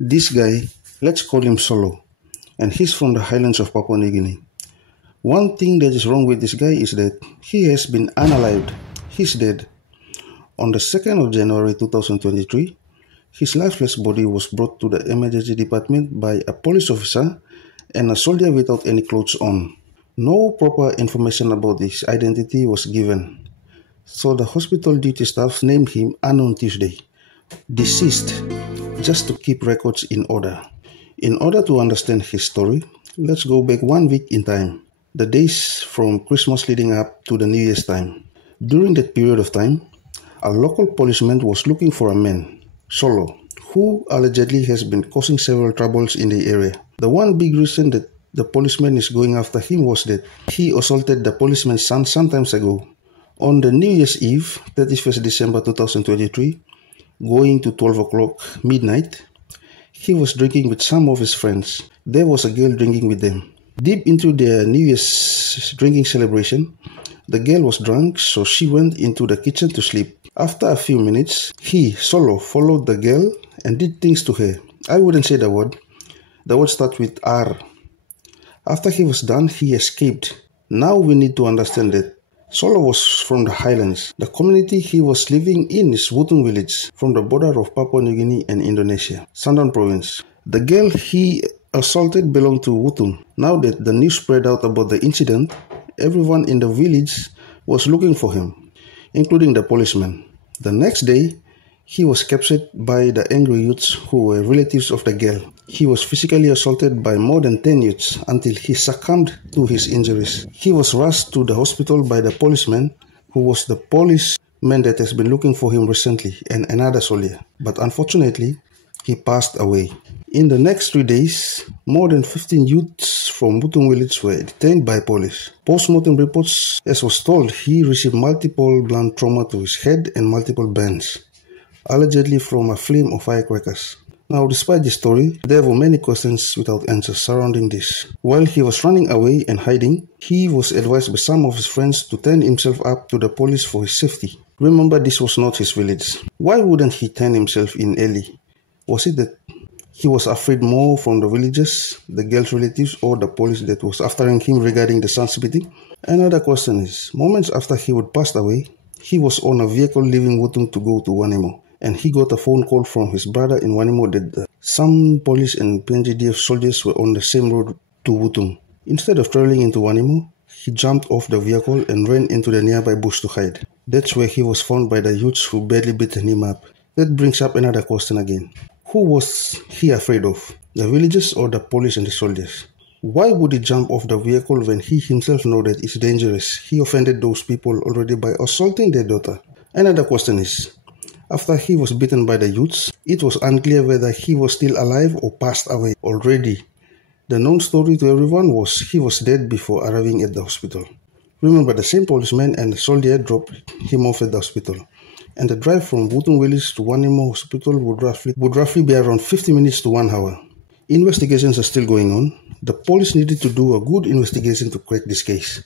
This guy, let's call him Solo, and he's from the Highlands of Papua New Guinea. One thing that is wrong with this guy is that he has been unalived. He's dead. On the 2nd of January 2023, his lifeless body was brought to the emergency department by a police officer and a soldier without any clothes on. No proper information about his identity was given, so the hospital duty staff named him Unknown Tuesday, deceased, just to keep records in order. In order to understand his story, let's go back 1 week in time, the days from Christmas leading up to the New Year's time. During that period of time, a local policeman was looking for a man, Solo, who allegedly has been causing several troubles in the area. The one big reason that the policeman is going after him was that he assaulted the policeman's son some time ago. On the New Year's Eve, 31st December 2023, going to 12 o'clock midnight, he was drinking with some of his friends. There was a girl drinking with them. Deep into their New Year's drinking celebration, the girl was drunk, so she went into the kitchen to sleep. After a few minutes, he, Solo, followed the girl and did things to her. I wouldn't say the word. The word starts with R. After he was done, he escaped. Now we need to understand that Solo was from the Highlands. The community he was living in is Wutung village, from the border of Papua New Guinea and Indonesia, Sandaun province. The girl he assaulted belonged to Wutung. Now that the news spread out about the incident, everyone in the village was looking for him, including the policeman. The next day, he was captured by the angry youths who were relatives of the girl. He was physically assaulted by more than 10 youths until he succumbed to his injuries. He was rushed to the hospital by the policeman, who was the policeman that has been looking for him recently, and another soldier. But unfortunately, he passed away. In the next 3 days, more than 15 youths from Wutung village were detained by police. Post-mortem reports, as was told, he received multiple blunt trauma to his head and multiple burns, allegedly from a flame of firecrackers. Now, despite this story, there were many questions without answers surrounding this. While he was running away and hiding, he was advised by some of his friends to turn himself up to the police for his safety. Remember, this was not his village. Why wouldn't he turn himself in early? Was it that he was afraid more from the villagers, the girl's relatives, or the police that was after him regarding the son's beating? Another question is, moments after he would passed away, he was on a vehicle leaving Wutung to go to Vanimo, and he got a phone call from his brother in Vanimo that some police and PNG soldiers were on the same road to Wutung. Instead of traveling into Vanimo, he jumped off the vehicle and ran into the nearby bush to hide. That's where he was found by the youths who badly beaten him up. That brings up another question again. Who was he afraid of? The villagers or the police and the soldiers? Why would he jump off the vehicle when he himself knows that it's dangerous? He offended those people already by assaulting their daughter. Another question is, after he was beaten by the youths, it was unclear whether he was still alive or passed away already. The known story to everyone was he was dead before arriving at the hospital. Remember, the same policeman and the soldier dropped him off at the hospital, and the drive from Wutung village to Vanimo hospital would roughly be around 50 minutes to 1 hour. Investigations are still going on. The police needed to do a good investigation to crack this case.